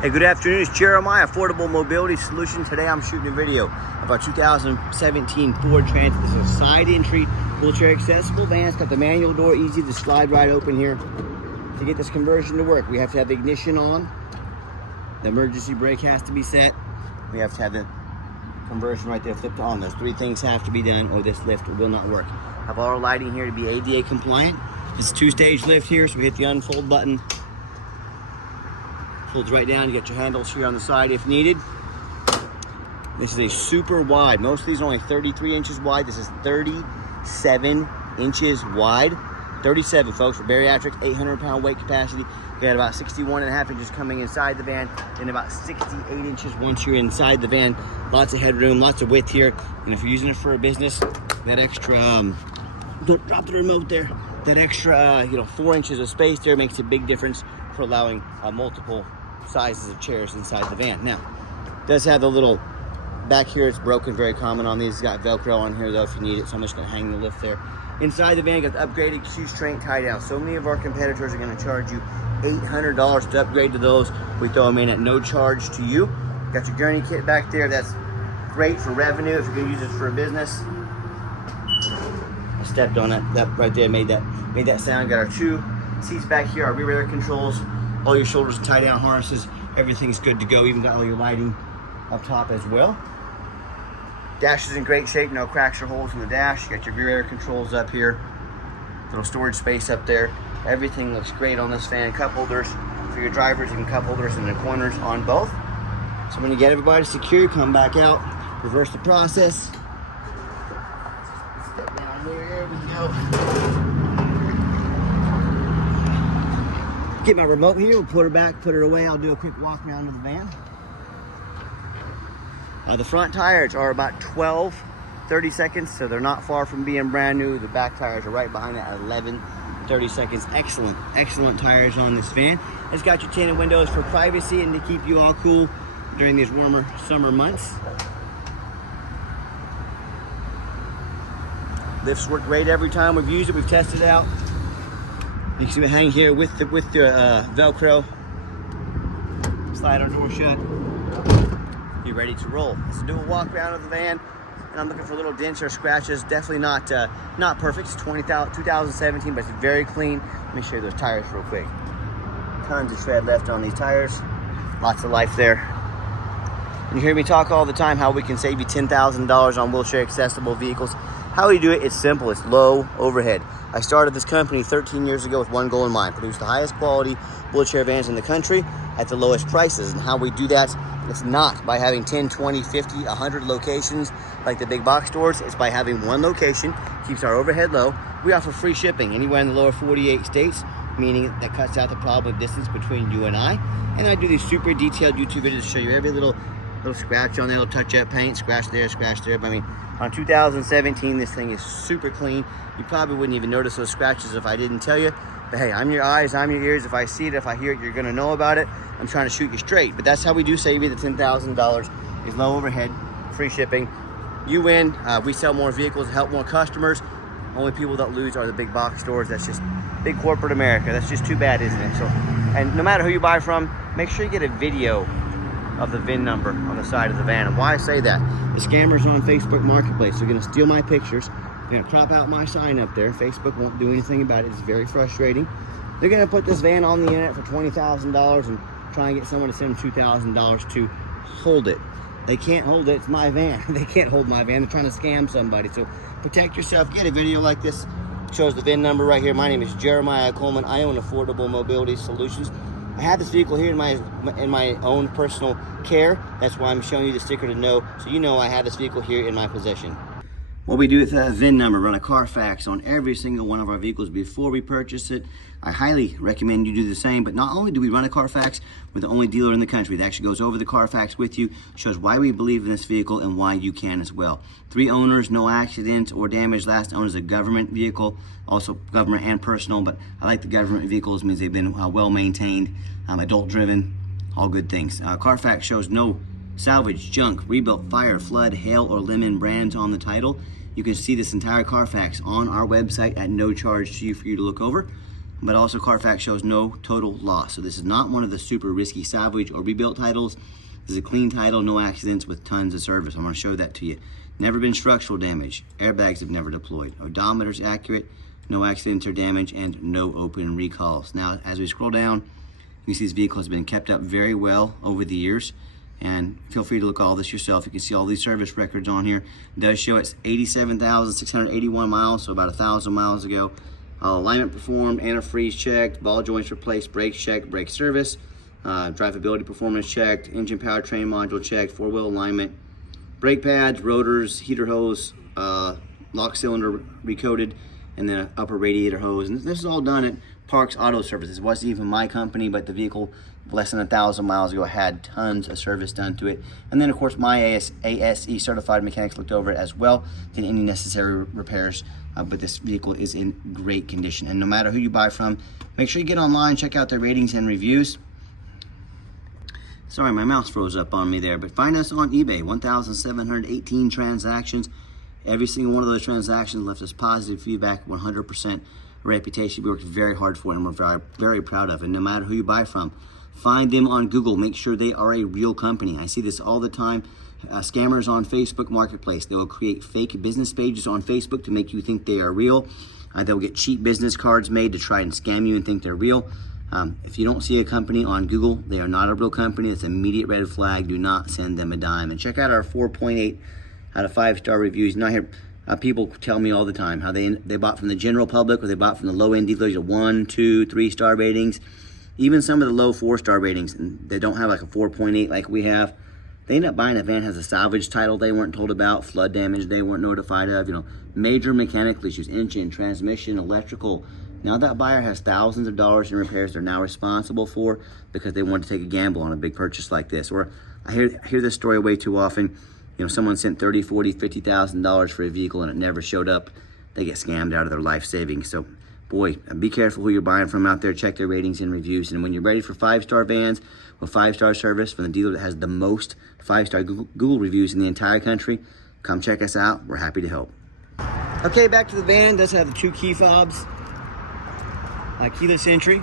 Hey, good afternoon. It's Jeremiah, Affordable Mobility Solutions. Today I'm shooting a video of our 2017 Ford Transit. This is a side entry, wheelchair accessible van. It's got the manual door, easy to slide right open here. To get this conversion to work, we have to have the ignition on. The emergency brake has to be set. We have to have the conversion right there flipped on. Those three things have to be done or this lift will not work. Have all our lighting here to be ADA compliant. It's a two-stage lift here, so we hit the unfold button. Folds right down. You got your handles here on the side if needed. This is a super wide. Most of these are only 33 inches wide. This is 37 inches wide. 37, folks, for bariatric, 800-pound weight capacity. You got about 61.5 inches coming inside the van, and about 68 inches once you're inside the van. Lots of headroom, lots of width here. And if you're using it for a business, that extra, drop the remote there. That extra, 4 inches of space there makes a big difference for allowing multiple sizes of chairs inside the van. Now, it does have the little back here. It's broken, very common on these. It's got Velcro on here though if you need it, so I'm just going to hang the lift there. Inside the van, got the upgraded shoe-strength tie-down. So many of our competitors are going to charge you $800 to upgrade to those. We throw them in at no charge to you. Got your Gurney kit back there. That's great for revenue if you're going to use it for a business. I stepped on it. That right there made that sound. Got our two seats back here, our rear air controls, all your shoulders and tie-down harnesses. Everything's good to go. Even got all your lighting up top as well. Dash is in great shape, no cracks or holes in the dash. You got your rear air controls up here, little storage space up there. Everything looks great on this van. Cup holders for your drivers, and cup holders in the corners on both. So when you get everybody secure, come back out, reverse the process. Step down here, we go. Get my remote here, we'll put her back, put her away. I'll do a quick walk around to the van. The front tires are about 30 seconds, so they're not far from being brand new. The back tires are right behind it at 30 seconds. Excellent tires on this van. It's got your tinted windows for privacy and to keep you all cool during these warmer summer months. Lifts work great every time we've used it. We've tested it out. You can see me hang here with the Velcro. Slide our door shut. You're ready to roll. Let's do a walk around of the van. And I'm looking for little dents or scratches. Definitely not perfect. It's 2017, but it's very clean. Let me show you those tires real quick. Tons of tread left on these tires. Lots of life there. And you hear me talk all the time how we can save you $10,000 on wheelchair accessible vehicles. How we do it, it's simple. It's low overhead. I started this company 13 years ago with one goal in mind: produce the highest quality wheelchair vans in the country at the lowest prices. And how we do that, it's not by having 10, 20, 50, 100 locations like the big box stores. It's by having one location, keeps our overhead low. We offer free shipping anywhere in the lower 48 states, meaning that cuts out the problem of distance between you and I. And I do these super detailed YouTube videos to show you every little scratch on there, little touch-up paint, scratch there. But I mean, on 2017, this thing is super clean. You probably wouldn't even notice those scratches if I didn't tell you. But hey, I'm your eyes, I'm your ears. If I see it, if I hear it, you're gonna know about it. I'm trying to shoot you straight. But that's how we do save you the $10,000, is low overhead, free shipping. You win, we sell more vehicles, help more customers. Only people that lose are the big box stores. That's just big corporate America. That's just too bad, isn't it? So, and no matter who you buy from, make sure you get a video of the VIN number on the side of the van. And why I say that, the scammers on Facebook Marketplace are gonna steal my pictures. They're gonna crop out my sign up there. Facebook won't do anything about it. It's very frustrating. They're gonna put this van on the internet for $20,000 and try and get someone to send them $2,000 to hold it. They can't hold it, it's my van. They can't hold my van. They're trying to scam somebody. So protect yourself. Get a video like this. Shows the VIN number right here. My name is Jeremiah Coleman. I own Affordable Mobility Solutions. I have this vehicle here in my own personal care. That's why I'm showing you the sticker to know, so you know I have this vehicle here in my possession. What we do with that VIN number, run a Carfax on every single one of our vehicles before we purchase it. I highly recommend you do the same, but not only do we run a Carfax, we're the only dealer in the country that actually goes over the Carfax with you, shows why we believe in this vehicle and why you can as well. 3 owners, no accidents or damage. Last owned is a government vehicle, also government and personal, but I like the government vehicles, means they've been well maintained, adult driven, all good things. Carfax shows no salvage, junk, rebuilt, fire, flood, hail, or lemon brands on the title. You can see this entire Carfax on our website at no charge to you for you to look over. but also Carfax shows no total loss. So this is not one of the super risky salvage or rebuilt titles. This is a clean title, no accidents with tons of service. I'm gonna show that to you. Never been structural damage. Airbags have never deployed. Odometer's accurate, no accidents or damage, and no open recalls. Now, as we scroll down, you see this vehicle has been kept up very well over the years. And feel free to look at all this yourself. You can see all these service records on here. It does show it's 87,681 miles, so about 1,000 miles ago. Alignment performed, antifreeze checked, ball joints replaced, brakes checked, brake service, drivability performance checked, engine powertrain module checked, four-wheel alignment, brake pads, rotors, heater hose, lock cylinder recoated, and then an upper radiator hose. And this is all done at Parks Auto Services. It wasn't even my company, but the vehicle less than 1,000 miles ago had tons of service done to it. And then of course my ASE certified mechanics looked over it as well, did any necessary repairs, but this vehicle is in great condition. And no matter who you buy from, make sure you get online, check out their ratings and reviews. Sorry, my mouse froze up on me there, but find us on eBay, 1,718 transactions. Every single one of those transactions left us positive feedback, 100% reputation. We worked very hard for it and we're very, very proud of it. No matter who you buy from, find them on Google. Make sure they are a real company. I see this all the time. Scammers on Facebook Marketplace. They will create fake business pages on Facebook to make you think they are real. They'll get cheap business cards made to try and scam you and think they're real. If you don't see a company on Google, they are not a real company. It's an immediate red flag. Do not send them a dime. And check out our 4.8 out of 5-star reviews. Now here, people tell me all the time how they bought from the general public or they bought from the low-end dealers, 1, 2, 3-star ratings. Even some of the low 4-star ratings, and they don't have like a 4.8 like we have. They end up buying a van that has a salvage title they weren't told about, flood damage they weren't notified of, major mechanical issues, engine, transmission, electrical. Now that buyer has thousands of dollars in repairs they're now responsible for because they wanted to take a gamble on a big purchase like this. Or I hear this story way too often. Someone sent $30,000, $40,000, $50,000 for a vehicle and it never showed up. They get scammed out of their life savings. So, boy, be careful who you're buying from out there. Check their ratings and reviews. And when you're ready for 5-star vans with 5-star service from the dealer that has the most 5-star Google reviews in the entire country, come check us out. We're happy to help. Okay, back to the van. It does have the 2 key fobs. Keyless entry.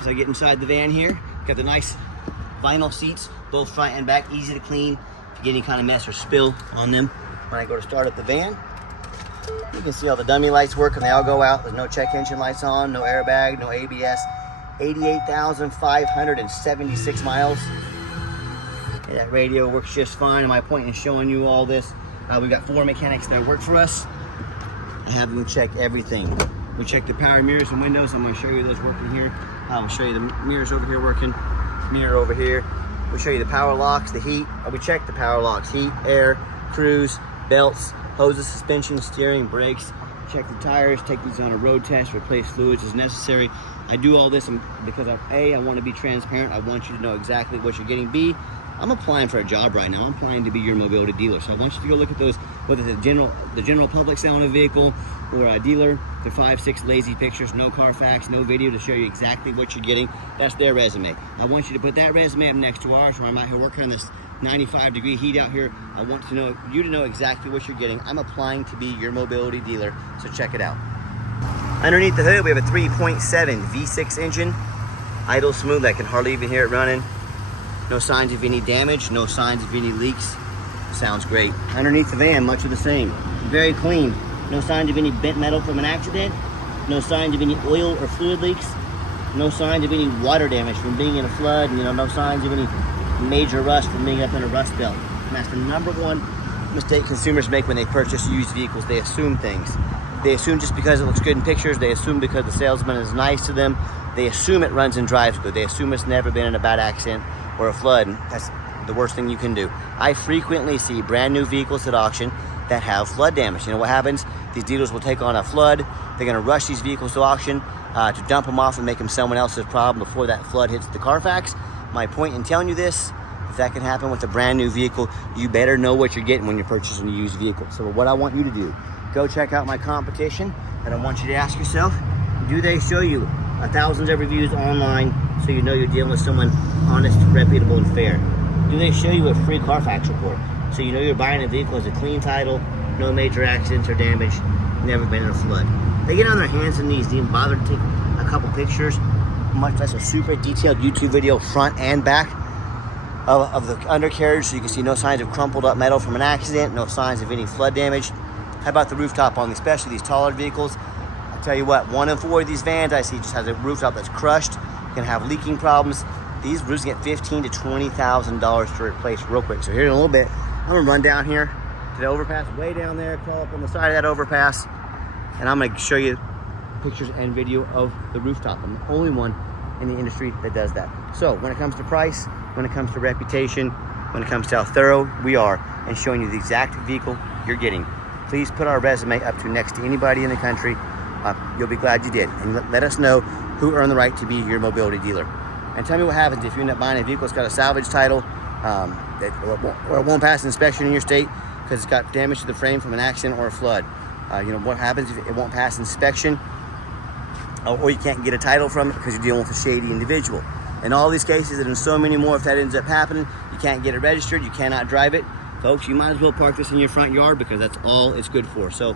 As I get inside the van here, got the nice vinyl seats, both front and back, easy to clean. If you get any kind of mess or spill on them when I go to start up the van. You can see all the dummy lights work and they all go out. There's no check engine lights on, no airbag, no ABS. 88,576 miles. Okay, that radio works just fine. And my point in showing you all this, we've got 4 mechanics that work for us. I have them check everything. We check the power mirrors and windows. I'm going to show you those working here. I'll show you the mirrors over here working. Mirror over here. We'll show you the power locks, the heat. We check the power locks, heat, air, cruise, belts, hoses, suspension, steering, brakes. Check the tires, take these on a road test, replace fluids as necessary. I do all this because I want to be transparent. I want you to know exactly what you're getting. B, I'm applying for a job right now. I'm applying to be your mobility dealer. So I want you to go look at those, whether it's the general public selling a vehicle or a dealer, the 5, 6 lazy pictures, no Carfax, no video to show you exactly what you're getting. That's their resume. I want you to put that resume up next to ours when I'm out here working on this 95-degree heat out here. I want you to know exactly what you're getting. I'm applying to be your mobility dealer, so check it out. Underneath the hood, we have a 3.7 V6 engine. Idle smooth, I can hardly even hear it running. No signs of any damage, no signs of any leaks. Sounds great. Underneath the van, much of the same. Very clean. No signs of any bent metal from an accident. No signs of any oil or fluid leaks. No signs of any water damage from being in a flood. No signs of any major rust from being up in a rust belt. And that's the #1 mistake consumers make when they purchase used vehicles. They assume things. They assume just because it looks good in pictures. They assume because the salesman is nice to them. They assume it runs and drives good. They assume it's never been in a bad accident or a flood. And that's the worst thing you can do. I frequently see brand new vehicles at auction that have flood damage. You know what happens? These dealers will take on a flood. They're going to rush these vehicles to auction to dump them off and make them someone else's problem before that flood hits the Carfax. My point in telling you this, if that can happen with a brand new vehicle, you better know what you're getting when you're purchasing a used vehicle. So what I want you to do, go check out my competition, and I want you to ask yourself, do they show you thousands of reviews online so you know you're dealing with someone honest, reputable, and fair? Do they show you a free Carfax report so you know you're buying a vehicle as a clean title, no major accidents or damage, never been in a flood? They get on their hands and knees, they even bother to take a couple pictures, much less a super detailed YouTube video front and back of the undercarriage, so you can see no signs of crumpled up metal from an accident, no signs of any flood damage. How about the rooftop on especially these taller vehicles? I'll tell you what, 1 in 4 of these vans I see just has a rooftop that's crushed, can have leaking problems. These roofs get $15,000 to $20,000 to replace real quick. So here in a little bit, I'm gonna run down here to the overpass, way down there, crawl up on the side of that overpass, and I'm gonna show you pictures and video of the rooftop. I'm the only one in the industry that does that. So when it comes to price, when it comes to reputation, when it comes to how thorough we are and showing you the exact vehicle you're getting, please put our resume up to next to anybody in the country. You'll be glad you did. And let us know who earned the right to be your mobility dealer. And tell me what happens if you end up buying a vehicle that's got a salvage title, or it won't pass inspection in your state because it's got damage to the frame from an accident or a flood. What happens if it won't pass inspection, or you can't get a title from it because you're dealing with a shady individual. In all these cases, and in so many more, if that ends up happening, you can't get it registered, you cannot drive it. Folks, you might as well park this in your front yard because that's all it's good for. So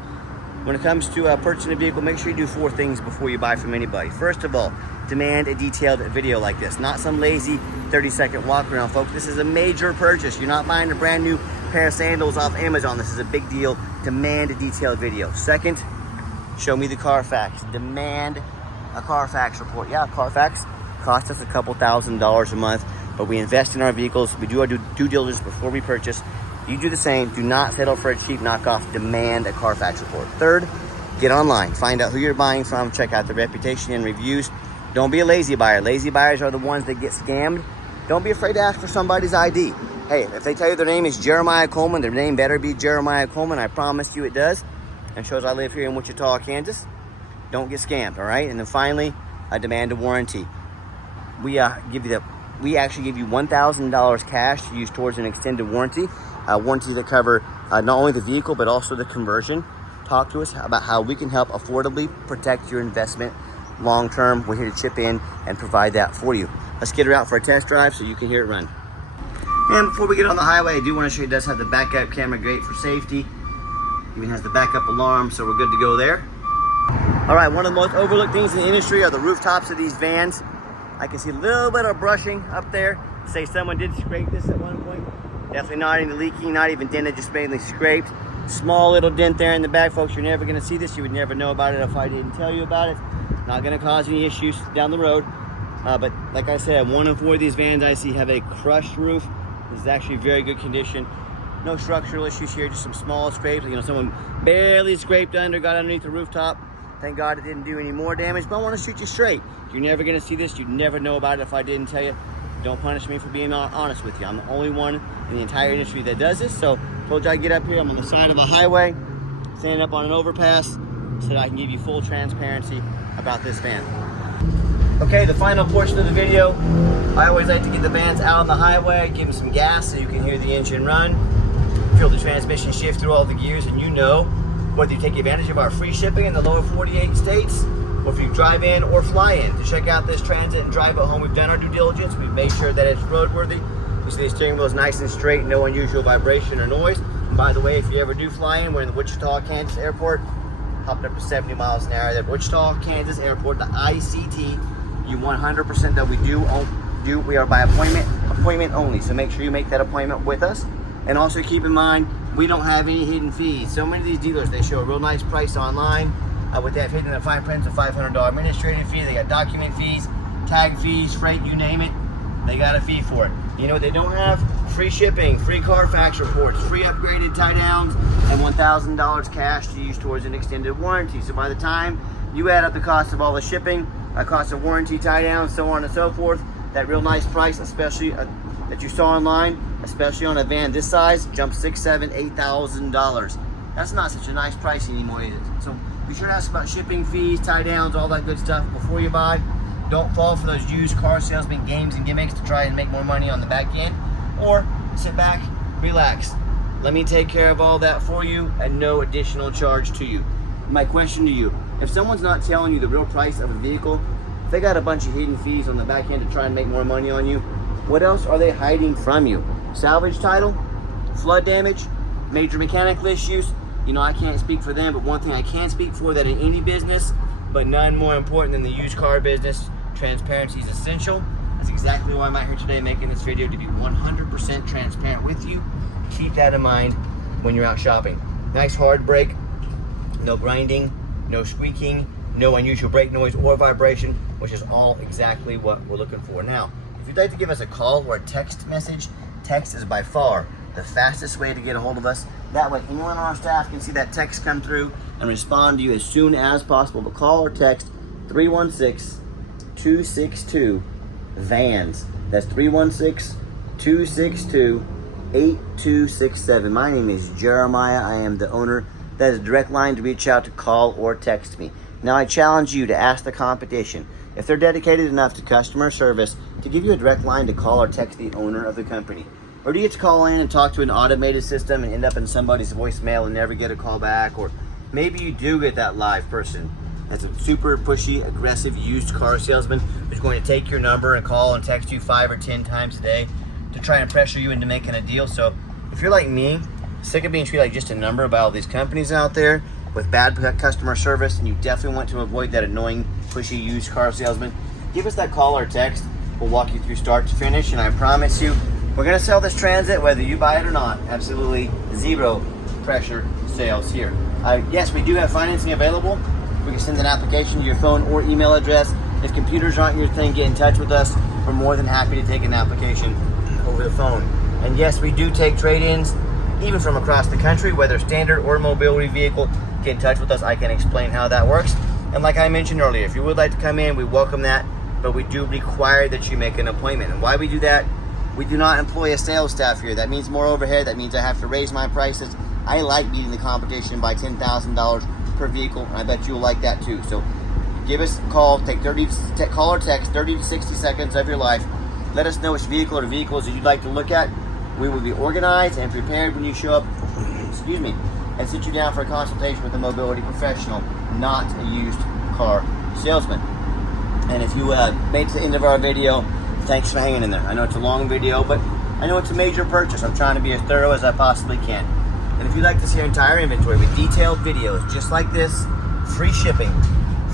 when it comes to purchasing a vehicle, make sure you do 4 things before you buy from anybody. First of all, demand a detailed video like this, not some lazy 30-second walk around, folks. This is a major purchase. You're not buying a brand new pair of sandals off Amazon. This is a big deal. Demand a detailed video. Second, show me the Carfax. Demand a Carfax report. Yeah, Carfax costs us a couple $1,000s a month, but we invest in our vehicles. We do our due diligence before we purchase. You do the same. Do not settle for a cheap knockoff. Demand a Carfax report. Third, get online. Find out who you're buying from. Check out the reputation and reviews. Don't be a lazy buyer. Lazy buyers are the ones that get scammed. Don't be afraid to ask for somebody's ID. Hey, if they tell you their name is Jeremiah Coleman, their name better be Jeremiah Coleman. I promise you it does. And shows I live here in Wichita, Kansas. Don't get scammed, all right? And then finally, demand a warranty. We actually give you $1,000 cash to use towards an extended warranty. Warranty that cover not only the vehicle, but also the conversion. Talk to us about how we can help affordably protect your investment long-term. We're here to chip in and provide that for you. Let's get her out for a test drive so you can hear it run. And before we get on the highway, I do want to show you it does have the backup camera, great for safety. Even has the backup alarm, so we're good to go there. All right, one of the most overlooked things in the industry are the rooftops of these vans. I can see a little bit of brushing up there. Say someone did scrape this at one point. Definitely not any leaking, not even dented, just mainly scraped. Small little dent there in the back, folks. You're never gonna see this. You would never know about it if I didn't tell you about it. Not gonna cause any issues down the road. But like I said, 1 in 4 of these vans I see have a crushed roof. This is actually very good condition. No structural issues here, just some small scrapes. Someone barely scraped under, got underneath the rooftop. Thank God it didn't do any more damage, but I want to shoot you straight. You're never gonna see this. You'd never know about it if I didn't tell you. Don't punish me for being honest with you. I'm the only one in the entire industry that does this. So told you I'd get up here. I'm on the side of the highway, standing up on an overpass so that I can give you full transparency about this van. Okay, the final portion of the video. I always like to get the vans out on the highway, give them some gas so you can hear the engine run, feel the transmission shift through all the gears, and whether you take advantage of our free shipping in the lower 48 states, or if you drive in or fly in to check out this Transit and drive it home. We've done our due diligence. We've made sure that it's roadworthy. You see the steering wheel is nice and straight, no unusual vibration or noise. And by the way, if you ever do fly in, we're in the Wichita, Kansas airport, hopped up to 70 miles an hour. At Wichita, Kansas airport, the ICT, you 100% that we are by appointment only. So make sure you make that appointment with us. And also keep in mind, we don't have any hidden fees. So many of these dealers, they show a real nice price online. With that hidden in the fine print, it's a $500 administrative fee. They got document fees, tag fees, freight, you name it. They got a fee for it. You know what they don't have? Free shipping, free Carfax reports, free upgraded tie downs, and $1,000 cash to use towards an extended warranty. So by the time you add up the cost of all the shipping, cost of warranty, tie downs, so on and so forth, that real nice price, especially that you saw online, especially on a van this size, jumps $6,000, $7,000, $8,000. That's not such a nice price anymore, is it? So be sure to ask about shipping fees, tie downs, all that good stuff before you buy. Don't fall for those used car salesman games and gimmicks to try and make more money on the back end. Or sit back, relax. Let me take care of all that for you at no additional charge to you. My question to you, if someone's not telling you the real price of a vehicle, if they got a bunch of hidden fees on the back end to try and make more money on you, what else are they hiding from you? Salvage title, flood damage, major mechanical issues. I can't speak for them, but one thing I can speak for, that in any business, but none more important than the used car business. Transparency is essential. That's exactly why I'm out here today making this video, to be 100% transparent with you. Keep that in mind when you're out shopping. Nice hard brake, no grinding, no squeaking, no unusual brake noise or vibration, which is all exactly what we're looking for. Now, if you'd like to give us a call or a text message, text is by far the fastest way to get a hold of us. That way anyone on our staff can see that text come through and respond to you as soon as possible. But call or text 316-262-VANS. That's 316-262-8267. My name is Jeremiah. I am the owner. That is a direct line to reach out, to call or text me. Now I challenge you to ask the competition, if they're dedicated enough to customer service, to give you a direct line to call or text the owner of the company. Or do you get to call in and talk to an automated system and end up in somebody's voicemail and never get a call back? Or maybe you do get that live person that's a super pushy, aggressive used car salesman who's going to take your number and call and text you 5 or 10 times a day to try and pressure you into making a deal. So if you're like me, sick of being treated like just a number by all these companies out there with bad customer service, and you definitely want to avoid that annoying, pushy used car salesman, give us that call or text. We'll walk you through start to finish, and I promise you, we're going to sell this Transit whether you buy it or not. Absolutely zero pressure sales here. Yes, we do have financing available. We can send an application to your phone or email address. If computers aren't your thing, get in touch with us. We're more than happy to take an application over the phone. And yes, we do take trade-ins, even from across the country, whether standard or mobility vehicle. Get in touch with us. I can explain how that works. And like I mentioned earlier, if you would like to come in, we welcome that, but we do require that you make an appointment. And why we do that? We do not employ a sales staff here. That means more overhead. That means I have to raise my prices. I like beating the competition by $10,000 per vehicle, and I bet you'll like that too. So give us a call, call or text 30 to 60 seconds of your life. Let us know which vehicle or vehicles that you'd like to look at. We will be organized and prepared when you show up, excuse me, and sit you down for a consultation with a mobility professional, not a used car salesman. And if you made it to the end of our video, thanks for hanging in there. I know it's a long video, but I know it's a major purchase. I'm trying to be as thorough as I possibly can. And if you'd like to see our entire inventory with detailed videos just like this, free shipping,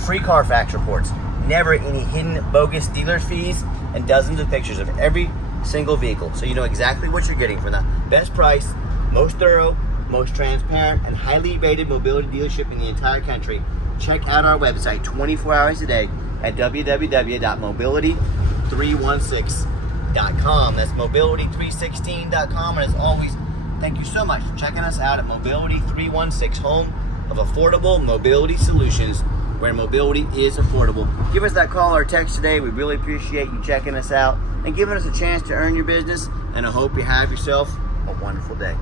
free Carfax reports, never any hidden bogus dealer fees, and dozens of pictures of every single vehicle, so you know exactly what you're getting for the best price, most thorough, most transparent, and highly rated mobility dealership in the entire country, check out our website 24 hours a day at www.mobility316.com. That's mobility316.com. And as always, thank you so much for checking us out at Mobility 316, home of affordable mobility solutions, where mobility is affordable. Give us that call or text today. We really appreciate you checking us out and giving us a chance to earn your business. And I hope you have yourself a wonderful day.